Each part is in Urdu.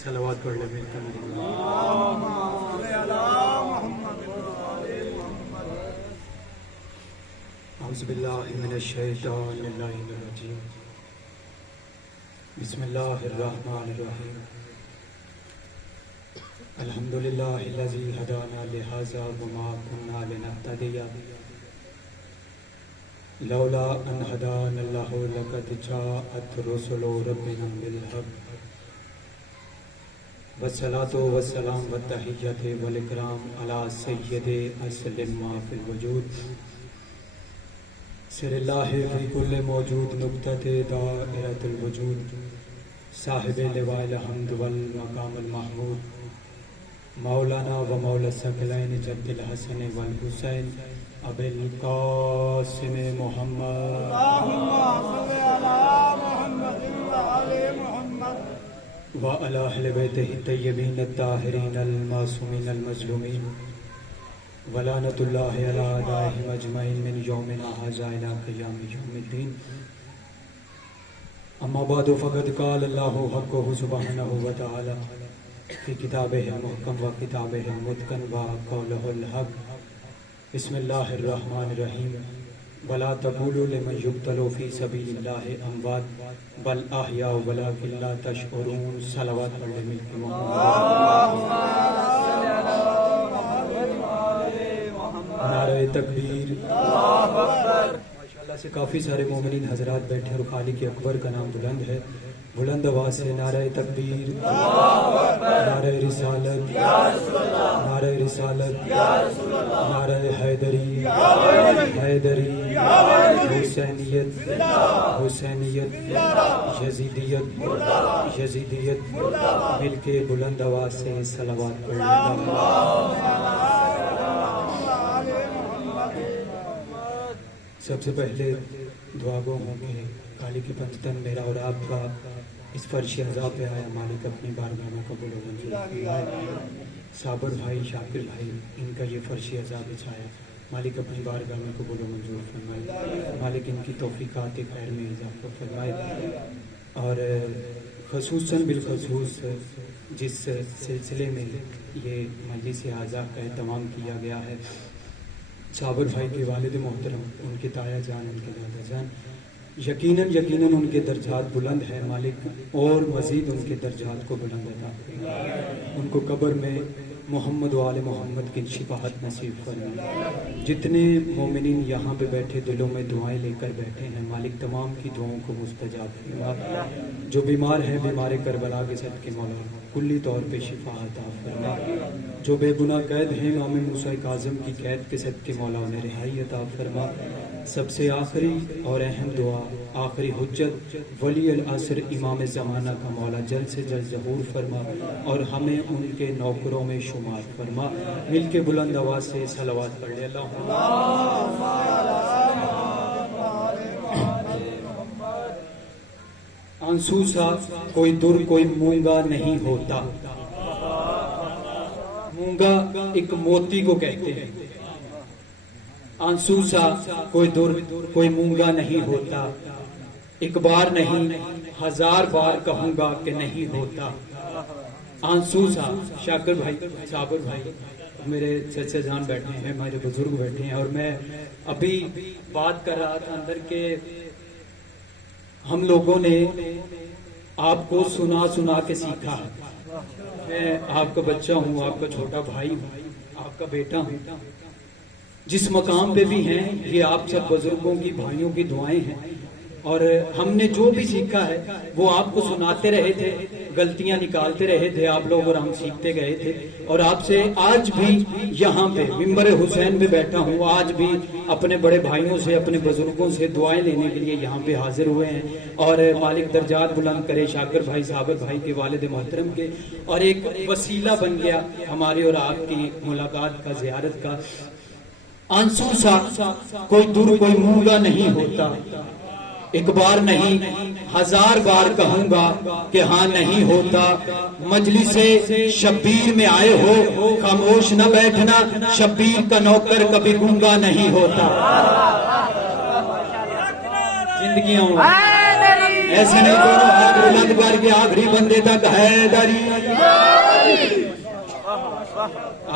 صلوات پڑھ لیں مل کر اعوذ باللہ من الشیطان الرجیم بسم اللہ الرحمن الرحیم الحمدللہ الذی ہدانا لہذا وما كنا لنہتدی لولا ان ہدانا اللہ لقد جاءت رسل ربنا بالحق والصلاة والسلام والتحیۃ والاکرام علی سید اسلم ما فی الوجود سر اللہ فی کل موجود نقطۃ دائرۃ الوجود صاحب لواء الحمد والمقام المحمود مولانا و مولا الثقلین جد الحسن والحسین ابی القاسم محمد وعلی اہل بیتہ الطیبین الطاہرین المعصومین المظلومین ولعنت اللہ علی اعدائہم اجمعین من یومنا ھذا الی قیام یوم الدین اما بعد فقد قال اللہ حقہ سبحانہ وتعالی فی کتابہ المحکم و کتابہ المتقن و قولہ الحق بسم اللہ الرحمن الرحیم ولا تقولوا لمن يقتل في سبيل الله اموات بل احیاء ولکن لا تشعرون صلوات پڑھ لیں مل کے نعرہ تکبیر ماشاءاللہ سے کافی سارے مومنین حضرات بیٹھے اور خالق اکبر کا نام بلند ہے بلند آواز سے نعرہ تکبیر نعرہ رسالت نعرہ رسالت نعرہ حیدری حیدری حسینیت حسینیت یزیدیت یزیدیت مل کے بلند آواز سے صلوات پڑھیں سب سے پہلے دعا گو ہوں کہ خالق کی پنجتن میرا اور آپ کا اس فرش عذاب پہ آیا مالک اپنی بارگاہ میں قبول و منظور فرمائے صابر بھائی شاکر بھائی ان کا یہ فرش عذاب چھایا مالک اپنی بارگاہ میں قبول و منظور فرمائے مالک ان کی توفیقات خیر میں اضافہ فرمائے اور خصوصاً بالخصوص جس سلسلے میں یہ مجلس اعزا کا اہتمام کیا گیا ہے صابر بھائی کے والد محترم ان کے تایا جان ان کے دادا جان یقیناً ان کے درجات بلند ہیں مالک اور مزید ان کے درجات کو بلند عطا ان کو قبر میں محمد و آل محمد کی شفاعت نصیب فرمائے جتنے مومنین یہاں پہ بیٹھے دلوں میں دعائیں لے کر بیٹھے ہیں مالک تمام کی دعاؤں کو مستجاب فرما جو بیمار ہیں بیمار کربلا کے صدقے مولا کلی طور پہ شفا عطا فرما جو بے گناہ قید ہیں امام موسیٰ کاظم کی قید کے صدقے مولا انہیں رہائی عطا فرما سب سے آخری اور اہم دعا آخری حجت ولی العصر امام زمانہ کا مولا جلد سے جلد ظہور فرما اور ہمیں ان کے نوکروں میں شمار فرما مل کے بلند آواز سے صلوات پڑھ لے آنسو سا کوئی در کوئی مونگا نہیں ہوتا مونگا ایک موتی کو کہتے ہیں آنسو سا کوئی در کوئی مونگا نہیں ہوتا ایک بار نہیں ہزار بار کہوں گا کہ نہیں ہوتا آنسو سا شاکر بھائی صابر بھائی میرے چچا جان بیٹھے ہیں ہمارے بزرگ بیٹھے ہیں اور میں ابھی بات کر رہا تھا اندر کے ہم لوگوں نے آپ کو سنا سنا کے سیکھا میں آپ کا بچہ ہوں آپ کا چھوٹا بھائی ہوں آپ کا بیٹا ہوں جس مقام پہ بھی ہیں یہ آپ سب بزرگوں کی بھائیوں کی دعائیں ہیں اور ہم نے جو بھی سیکھا ہے وہ آپ کو سناتے رہے تھے غلطیاں نکالتے رہے تھے آپ لوگ اور ہم سیکھتے گئے تھے اور آپ سے آج بھی یہاں پہ ممبر حسین پہ بیٹھا ہوں آج بھی اپنے بڑے بھائیوں سے اپنے بزرگوں سے دعائیں لینے کے لیے یہاں پہ حاضر ہوئے ہیں اور مالک درجات بلند کرے شاکر بھائی صابر بھائی کے والد محترم کے اور ایک وسیلہ بن گیا ہماری اور آپ کی ملاقات کا زیارت کا آنسو سا کوئی دور کوئی مونگا نہیں ہوتا ایک بار نہیں ہزار بار کہوں گا کہ ہاں نہیں ہوتا مجلس شبیر میں آئے ہو خاموش نہ بیٹھنا شبیر کا نوکر کبھی گونگا نہیں ہوتا زندگیاں ایسے نہیں، دونوں ہاتھ بلند کر کے آخری بندے تک حیدری۔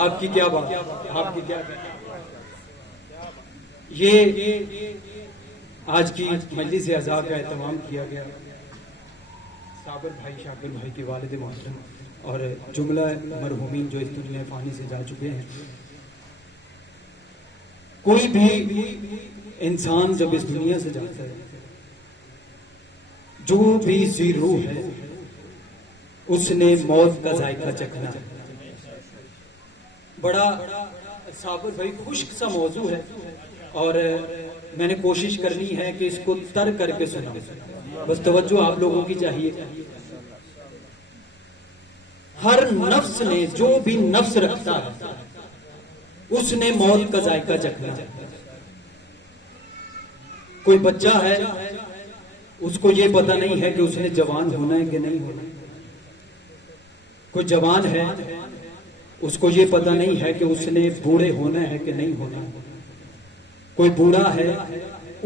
آپ کی کیا بات، آپ کی کیا بات۔ یہ آج کی مجلس اعزاء کا اہتمام کیا گیا صابر بھائی، شاکر بھائی کے والد محترم اور جملہ مرحومین جو اس دنیا فانی سے جا چکے ہیں۔ کوئی بھی انسان جب اس دنیا سے جاتا ہے، جو بھی ذی روح ہے اس نے موت کا ذائقہ چکھنا ہے۔ بڑا صابر بھائی خشک سا موضوع ہے اور میں نے کوشش کرنی ہے کہ اس کو تر کر کے سناؤں، بس توجہ آپ لوگوں کی چاہیے۔ ہر نفس نے، جو بھی نفس رکھتا ہے اس نے موت کا ذائقہ چکھنا ہے۔ کوئی بچہ ہے، اس کو یہ پتہ نہیں ہے کہ اس نے جوان ہونا ہے کہ نہیں ہونا۔ کوئی جوان ہے، اس کو یہ پتہ نہیں ہے کہ اس نے بوڑھے ہونا ہے کہ نہیں ہونا۔ کوئی بوڑھا ہے،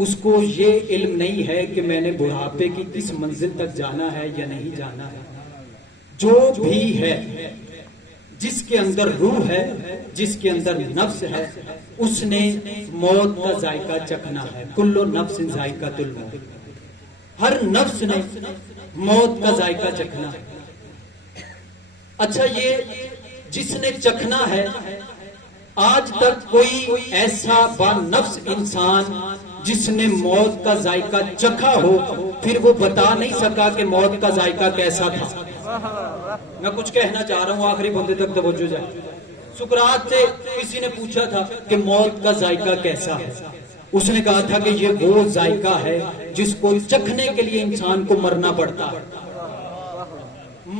اس کو یہ علم نہیں ہے کہ میں نے بڑھاپے کی کس منزل تک جانا ہے یا نہیں جانا ہے۔ جو بھی ہے، جس کے اندر روح ہے، جس کے اندر نفس ہے، اس نے موت کا ذائقہ چکھنا ہے۔ کل نفس ذائقۃ الموت، ہر نفس نے موت کا ذائقہ چکھنا ہے۔ اچھا، یہ جس نے چکھنا ہے، آج تک کوئی ایسا با نفس انسان جس نے موت کا ذائقہ چکھا ہو پھر وہ بتا نہیں سکا کہ موت کا ذائقہ کیسا تھا۔ میں کچھ کہنا چاہ رہا ہوں، آخری بندے تک توجہ جائے۔ سقراط سے کسی نے پوچھا تھا کہ موت کا ذائقہ کیسا ہے، اس نے کہا تھا کہ یہ وہ ذائقہ ہے جس کو چکھنے کے لیے انسان کو مرنا پڑتا ہے۔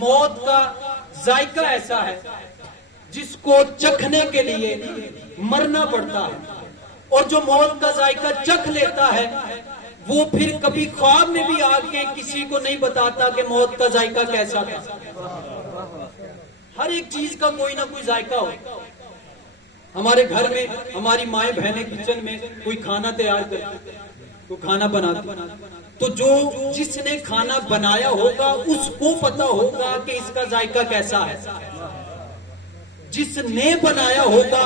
موت کا ذائقہ ایسا ہے جس کو چکھنے کے لیے مرنا پڑتا ہے، اور جو موت کا ذائقہ چکھ لیتا ہے وہ پھر کبھی خواب میں بھی آ کے کسی کو نہیں بتاتا کہ موت کا ذائقہ کیسا تھا۔ ہر ایک چیز کا کوئی نہ کوئی ذائقہ ہو۔ ہمارے گھر میں ہماری مائیں بہنیں کچن میں کوئی کھانا تیار کرتی، کوئی کھانا بناتی، تو جس نے کھانا بنایا ہوگا اس کو پتا ہوگا کہ اس کا ذائقہ کیسا ہے۔ جس نے بنایا ہوگا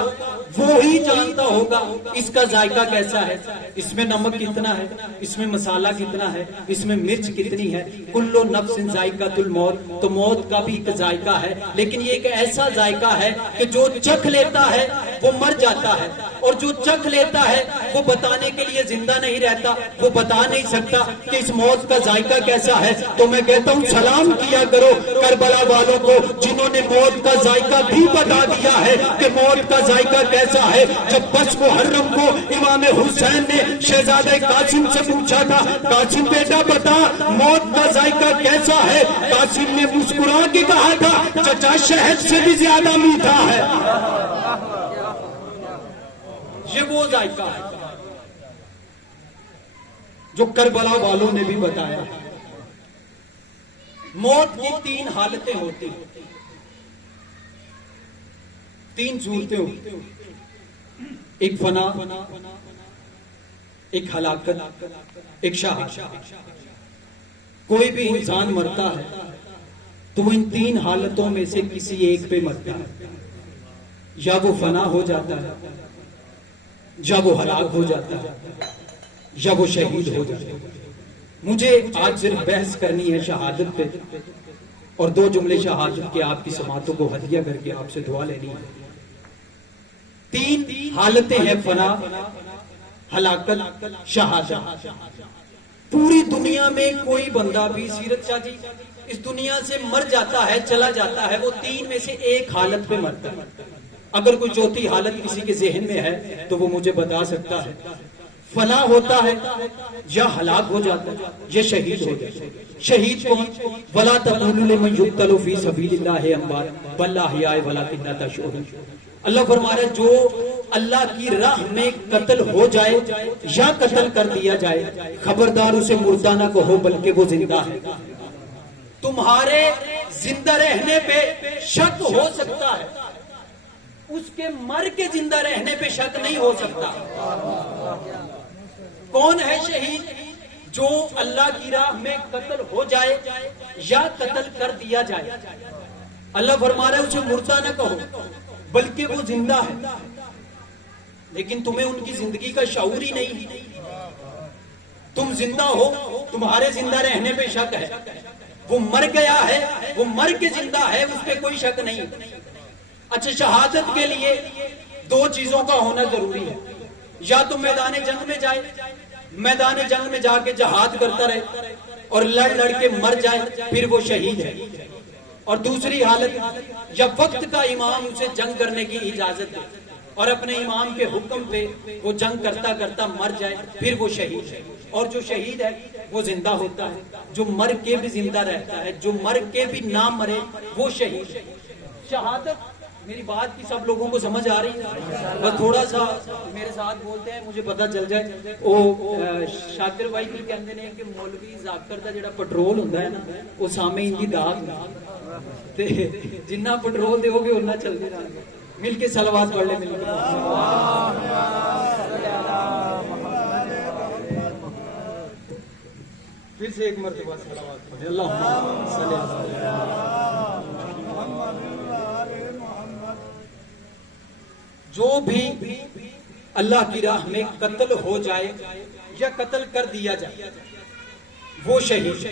وہی جانتا ہوگا اس کا ذائقہ کیسا ہے، اس میں نمک کتنا ہے، اس میں مسالہ کتنا ہے، اس میں مرچ کتنی ہے۔ کل نفس ذائقۃ الموت، تو موت کا بھی ایک ذائقہ ہے، لیکن یہ ایک ایسا ذائقہ ہے کہ جو چکھ لیتا ہے وہ مر جاتا ہے، اور جو چکھ لیتا ہے وہ بتانے کے لیے زندہ نہیں رہتا، وہ بتا نہیں سکتا کہ اس موت کا ذائقہ کیسا ہے۔ تو میں کہتا ہوں سلام کیا کرو کربلا والوں کو جنہوں نے موت کا ذائقہ بھی بتا دیا ہے کہ موت کا ذائقہ کیسا ہے۔ جب بس محرم کو امام حسین نے شہزادہ قاسم سے پوچھا تھا، قاسم بیٹا بتا موت کا ذائقہ کیسا ہے، قاسم نے مسکرا کے کہا تھا چچا شہد سے بھی زیادہ میٹھا ہے۔ یہ وہ ذائقہ ہے جو کربلا والوں نے بھی بتایا۔ موت کی تین حالتیں ہوتی ہیں، تین صورتیں ہوتی ہیں، ایک فنا، ایک ہلاکت، ایک شہادت۔ کوئی بھی انسان مرتا ہے تو وہ ان تین حالتوں میں سے کسی ایک پہ مرتا ہے، یا وہ فنا ہو جاتا ہے، یا وہ ہلاک ہو جاتا ہے، یا وہ شہید ہو جاتا ہے۔ مجھے آج صرف بحث کرنی ہے شہادت پہ، اور دو جملے شہادت کے آپ کی سماعتوں کو ہدیہ کر کے آپ سے دعا لینی ہے۔ تین حالتیں ہیں، فنا، ہلاکت، شہادت۔ پوری دنیا میں کوئی بندہ بھی، سیرت شاہ جی، اس دنیا سے مر جاتا ہے، چلا جاتا ہے، وہ تین میں سے ایک حالت پہ مرتا ہے۔ اگر کوئی چوتھی حالت کسی کے ذہن میں ہے تو وہ مجھے بتا سکتا ہے۔ فنا ہوتا ہے، یا ہلاک ہو جاتا ہے، یا شہید ہو جاتا ہے۔ شہید کون؟ وَلَا تَقُولُوا لِمَنْ يُقْتَلُ فِي سَبِيلِ اللَّهِ أَمْوَاتٌ بَلْ أَحْيَاءٌ وَلَكِنْ لَا تَشْعُرُونَ۔ اللہ فرما رہا ہے جو اللہ کی راہ میں قتل ہو جائے یا قتل کر دیا جائے، خبردار اسے مردہ نہ کہو بلکہ وہ زندہ ہے۔ تمہارے زندہ رہنے پہ شک ہو سکتا ہے، اس کے مر کے زندہ رہنے پہ شک نہیں ہو سکتا۔ کون ہے شہید؟ جو اللہ کی راہ میں قتل ہو جائے یا قتل کر دیا جائے، اللہ فرما رہا ہے اسے مردہ نہ کہو بلکہ وہ زندہ ہے، لیکن تمہیں ان کی زندگی کا شعور ہی نہیں۔ تم زندہ ہو، تمہارے زندہ رہنے پہ شک ہے، وہ مر گیا ہے، وہ مر کے زندہ ہے، اس پہ کوئی شک نہیں۔ اچھا، شہادت کے لیے دو چیزوں کا ہونا ضروری ہے، یا تو میدان جنگ میں جائے، میدان جنگ میں جا کے جہاد کرتا رہے اور لڑ لڑ کے مر جائے، پھر وہ شہید ہے۔ اور دوسری حالت، یا وقت کا امام اسے جنگ کرنے کی اجازت دے اور اپنے امام کے حکم پہ وہ جنگ کرتا کرتا مر جائے، پھر وہ شہید ہے۔ اور جو شہید ہے وہ زندہ ہوتا ہے، جو مر کے بھی زندہ رہتا ہے، جو مر کے بھی نہ مرے وہ شہید ہے۔ شہادت، میری بات کی سب لوگوں کو سمجھ آ رہی ہے؟ بس تھوڑا سا میرے ساتھ بولتے ہیں، مجھے پتہ چل جائے۔ وہ شاکر بھائی بھی کہتے ہیں کہ مولوی ذاکر دا جڑا پٹرول ہوتا ہے نا، وہ سامنے ان کی داغ تے جنہ پٹرول دے گے اتنا چلتے رہے گا۔ مل کے صلوات پڑھ لیں، مل کے پھر سے ایک مرتبہ صلوات پڑھیں، اللہم صلی اللہ۔ جو بھی اللہ کی راہ میں قتل ہو جائے یا قتل کر دیا جائے وہ شہید۔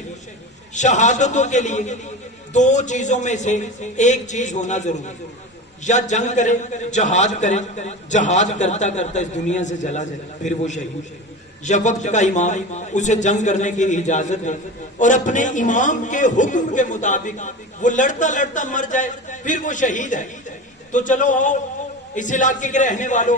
شہادتوں کے لیے دو چیزوں میں سے ایک چیز ہونا ضروری ہے، یا جنگ کرے، جہاد کرے، جہاد کرتا کرتا اس دنیا سے چلا جائے، پھر وہ شہید، یا وقت کا امام اسے جنگ کرنے کی اجازت دے اور اپنے امام کے حکم کے مطابق وہ لڑتا لڑتا مر جائے، پھر وہ شہید ہے۔ تو چلو آؤ اس علاقے کے رہنے والوں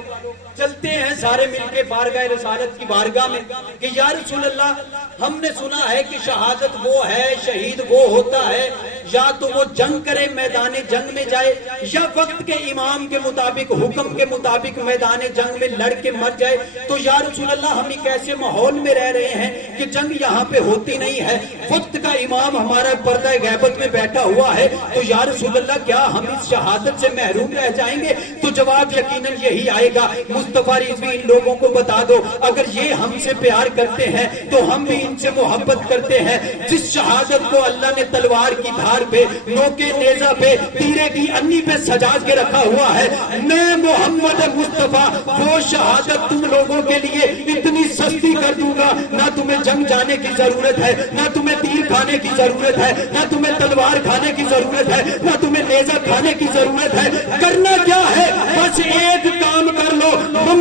چلتے ہیں سارے مل کے بارگاہ رسالت کی بارگاہ میں کہ یا رسول اللہ، ہم نے سنا ہے کہ شہادت وہ ہے، شہید وہ ہوتا ہے یا تو وہ جنگ کرے، میدان جنگ میں جائے، یا وقت کے امام کے مطابق، حکم کے مطابق میدان جنگ میں لڑ کے مر جائے۔ تو یا رسول اللہ، ہم ایک ایسے ماحول میں رہ رہے ہیں کہ جنگ یہاں پہ ہوتی نہیں ہے، وقت کا امام ہمارا پردہ غیبت میں بیٹھا ہوا ہے، تو یا رسول اللہ کیا ہم اس شہادت سے محروم رہ جائیں گے؟ تو جواب یقیناً یہی آئے گا، مصطفیٰ رضوی ان لوگوں کو بتا دو اگر یہ ہم سے پیار کرتے ہیں تو ہم بھی ان سے محبت کرتے ہیں۔ جس شہادت کو اللہ نے تلوار کی دھار پہ، نوکے نیزہ پہ، تیرے کی انی پہ سجا کے رکھا ہوا ہے، میں محمد مصطفیٰ وہ شہادت تم لوگوں کے لیے اتنی سستی کر دوں گا، نہ تمہیں جنگ جانے کی ضرورت ہے، نہ تمہیں تیر کھانے کی ضرورت ہے، نہ تمہیں تلوار کھانے کی ضرورت ہے، نہ تمہیں نیزہ کھانے کی ضرورت ہے۔ کرنا کیا ہے؟ بس ایک کام کر لو،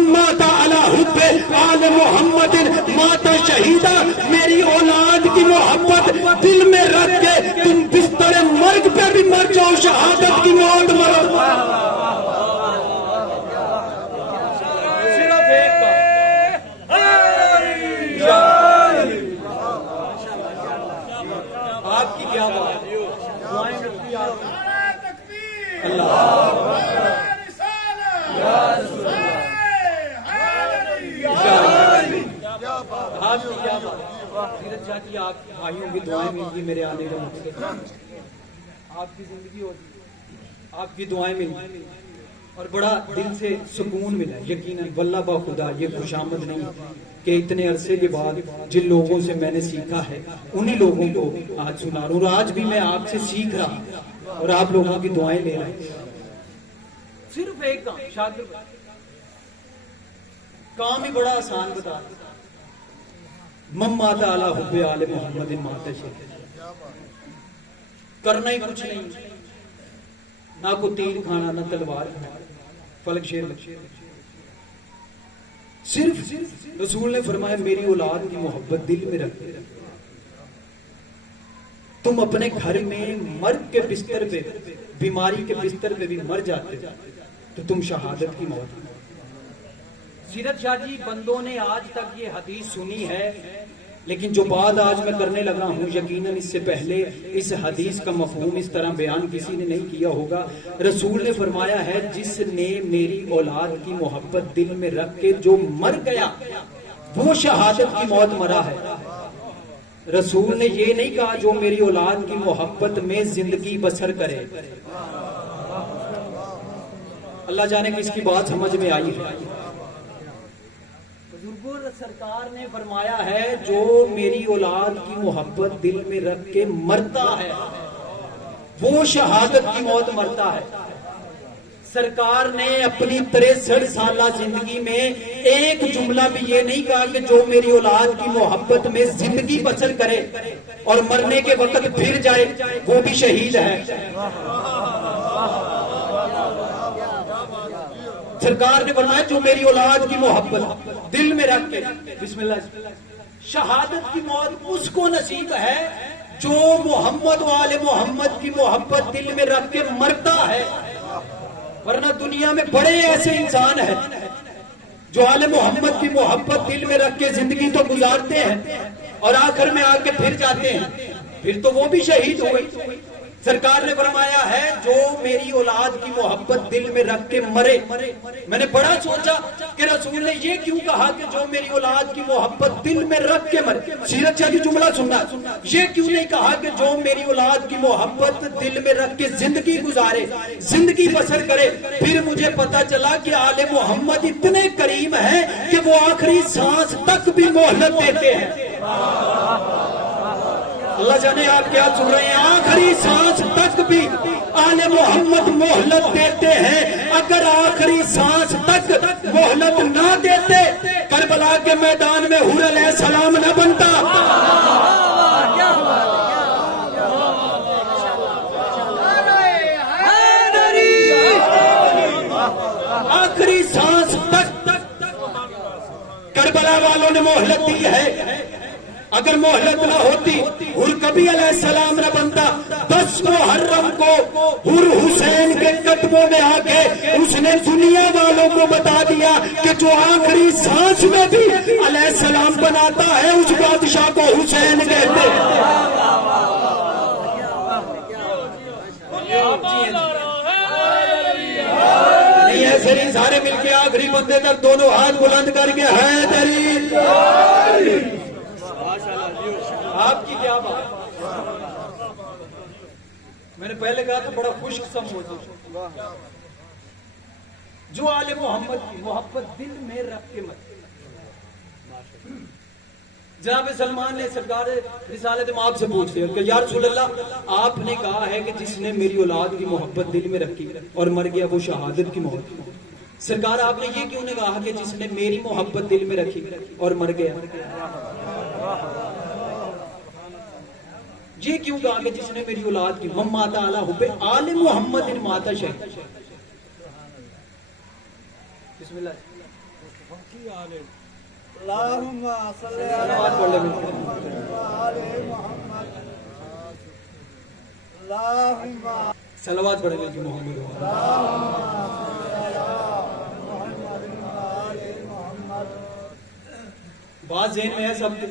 مات علی حب آل محمد مات شہیدہ، میری اولاد کی محبت دل میں رکھ کے تم بستر مرگ پہ بھی مر جاؤ، شہادت کی موت مرو۔ صرف ایک آپ کی کیا بات ہے؟ اللہ آپ کی کیا بات؟ سیرت شاہ جی، آپ بھائیوں کی دعائیں مل گی میرے آنے کا مقصد، آپ کی زندگی ہوتی، آپ کی دعائیں مل گی اور بڑا دل سے سکون ملا۔ یقیناً واللہ با خدا یہ خوشامد نہیں کہ اتنے عرصے کے بعد جن لوگوں سے میں نے سیکھا ہے انہی لوگوں کو آج سنا رہا ہوں، اور آج بھی میں آپ سے سیکھ رہا ہوں اور آپ لوگوں کی دعائیں لے رہا ہوں۔ صرف ایک کام، شاگرد کام ہی بڑا آسان بتا، مات علی حب آل محمد مات شہید، کرنا ہی کچھ نہیں، نہ کو تیر کھانا، نہ تلوار کھانا، فلک شیر صرف رسول نے فرمایا میری اولاد کی محبت دل میں رکھ، تم اپنے گھر میں مرگ کے بستر پہ، بیماری کے بستر پہ بھی مر جاتے تو تم شہادت کی موت۔ سیرت شاہ جی، بندوں نے آج تک یہ حدیث سنی ہے، لیکن جو بات آج میں کرنے لگا ہوں یقیناً اس سے پہلے اس حدیث کا مفہوم اس طرح بیان کسی نے نہیں کیا ہوگا۔ رسول نے فرمایا ہے جس نے میری اولاد کی محبت دل میں رکھ کے جو مر گیا وہ شہادت کی موت مرا ہے۔ رسول نے یہ نہیں کہا جو میری اولاد کی محبت میں زندگی بسر کرے۔ اللہ جانے کہ اس کی بات سمجھ میں آئی ہے۔ بزرگوں سرکار نے فرمایا ہے جو میری اولاد کی محبت دل میں رکھ کے مرتا ہے وہ شہادت کی موت مرتا ہے. سرکار نے اپنی 63 سالہ زندگی میں ایک جملہ بھی یہ نہیں کہا کہ جو میری اولاد کی محبت میں زندگی بسر کرے اور مرنے کے وقت پھر جائے وہ بھی شہید ہے. سرکار نے فرمایا جو میری اولاد کی محبت دل میں رکھ کے بسم اللہ شہادت کی موت اس کو نصیب ہے جو محمد والے محمد کی محبت دل میں رکھ کے مرتا ہے. ورنہ دنیا میں بڑے ایسے انسان ہیں جو آل محمد کی محبت دل میں رکھ کے زندگی تو گزارتے ہیں اور آخر میں آ کے پھر جاتے ہیں, پھر تو وہ بھی شہید ہوئے. سرکار نے فرمایا ہے جو میری اولاد کی محبت دل میں رکھ کے مرے. میں نے بڑا سوچا کہ رسول نے یہ کیوں کہا کہ جو میری اولاد کی محبت دل میں رکھ کے مرے. سیرت شاہ کی جملہ سننا, یہ کیوں نہیں کہا کہ جو میری اولاد کی محبت دل میں رکھ کے زندگی گزارے, زندگی بسر کرے. پھر مجھے پتا چلا کہ آل محمد اتنے کریم ہیں کہ وہ آخری سانس تک بھی مہلت دیتے ہیں. اللہ جانے آپ کیا سن رہے ہیں, آخری سانس تک بھی آل محمد مہلت دیتے ہیں. اگر آخری سانس تک مہلت نہ دیتے کربلا کے میدان میں حور علیہ السلام نہ بنتا. آخری سانس تک کربلا والوں نے مہلت دی ہے. اگر مہلت نہ ہوتی حر کبھی علیہ السلام نہ بنتا. 10 محرم کو حر حسین کے قدموں میں آ کے اس نے دنیا والوں کو بتا دیا کہ جو آخری سانس میں بھی علیہ السلام بناتا ہے اس بادشاہ کو حسین کہتے ہیں. نہیں ایسے نہیں, سارے مل کے آخری بندے تک دونوں ہاتھ بلند کر کے حیدری. آپ کی کیا بات, میں نے پہلے کہا تو بڑا خشک سا موضوع. جو آل محمد کی محبت دل میں رکھ کے مرے. جناب سلمان نے سرکار رسالت مآب سے پوچھ لیا کہ یا رسول اللہ آپ نے کہا ہے کہ جس نے میری اولاد کی محبت دل میں رکھی اور مر گیا وہ شہادت کی موت. سرکار آپ نے یہ کیوں نہیں کہا کہ جس نے میری محبت دل میں رکھی اور مر گیا, یہ کیوں کہا کہ جس نے میری اولاد کی مماتا علی حب آل محمد ان ماتا شہید. بسم اللہ اللہم صلی اللہ علیہ محمد. صلوات پڑھیں گے محمد. بات ذہن میں ہے سب کے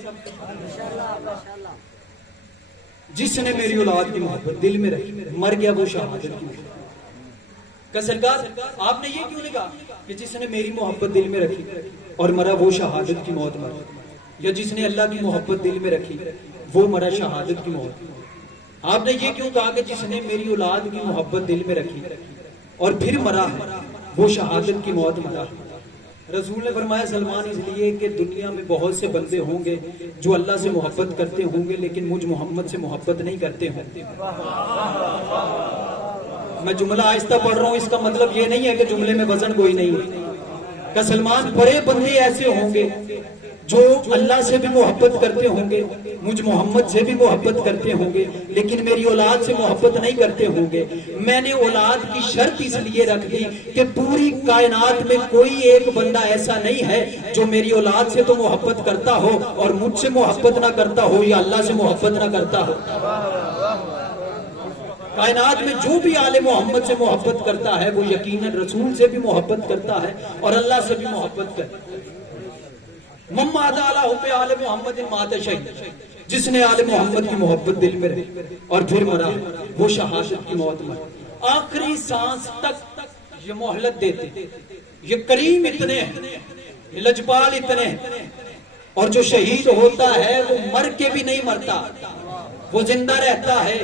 جس نے میری اولاد کی محبت دل میں رکھی مر گیا وہ شہادت کی موت. کہ سرکار آپ نے یہ کیوں نہیں کہا کہ جس نے میری محبت دل میں رکھی اور مرا وہ شہادت کی موت مرا, یا جس نے اللہ کی محبت دل میں رکھی وہ مرا شہادت کی موت. آپ نے یہ کیوں کہا کہ جس نے میری اولاد کی محبت دل میں رکھی اور پھر مرا وہ شہادت کی موت مرا. رسول نے فرمایا سلمان اس لیے کہ دنیا میں بہت سے بندے ہوں گے جو اللہ سے محبت کرتے ہوں گے لیکن مجھ محمد سے محبت نہیں کرتے ہوں گے. میں جملہ آہستہ پڑھ رہا ہوں, اس کا مطلب یہ نہیں ہے کہ جملے میں وزن کوئی نہیں ہے. کہ سلمان بڑے بندے ایسے ہوں گے جو اللہ سے بھی محبت کرتے ہوں گے, مجھ محمد سے بھی محبت کرتے ہوں گے لیکن میری اولاد سے محبت نہیں کرتے ہوں گے. میں نے اولاد کی شرط اس لیے رکھ دی کہ پوری کائنات میں کوئی ایک بندہ ایسا نہیں ہے جو میری اولاد سے تو محبت کرتا ہو اور مجھ سے محبت نہ کرتا ہو یا اللہ سے محبت نہ کرتا ہو. کائنات میں جو بھی آل محمد سے محبت کرتا ہے وہ یقیناً رسول سے بھی محبت کرتا ہے اور اللہ سے بھی محبت کرتا ہے. ممات علی حب آل محمد مات شہید, جس نے آل محمد کی محبت دل میں رکھی اور پھر مرا وہ شہادت کی موت مرا. آخری سانس تک یہ مہلت دیتے, یہ کریم اتنے ہیں, یہ لجپال اتنے ہیں, اور جو شہید ہوتا ہے وہ مر کے بھی نہیں مرتا, وہ زندہ رہتا ہے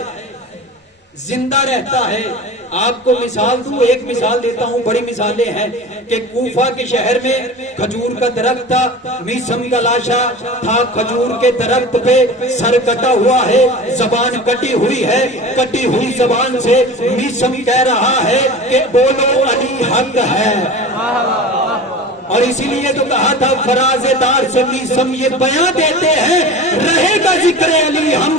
زندہ رہتا ہے. آپ کو مثال دوں, ایک مثال دیتا ہوں, بڑی مثالیں ہیں کہ کوفہ کے شہر میں کھجور کا درخت تھا, میسم کا لاشا تھا کھجور کے درخت پہ, سر کٹا ہوا ہے, زبان کٹی ہوئی ہے, کٹی ہوئی زبان سے میسم کہہ رہا ہے کہ بولو علی حق ہے. اور اسی لیے تو کہا تھا فراز دار سے میسم یہ بیان دیتے ہیں, رہے گا ذکر علی ہم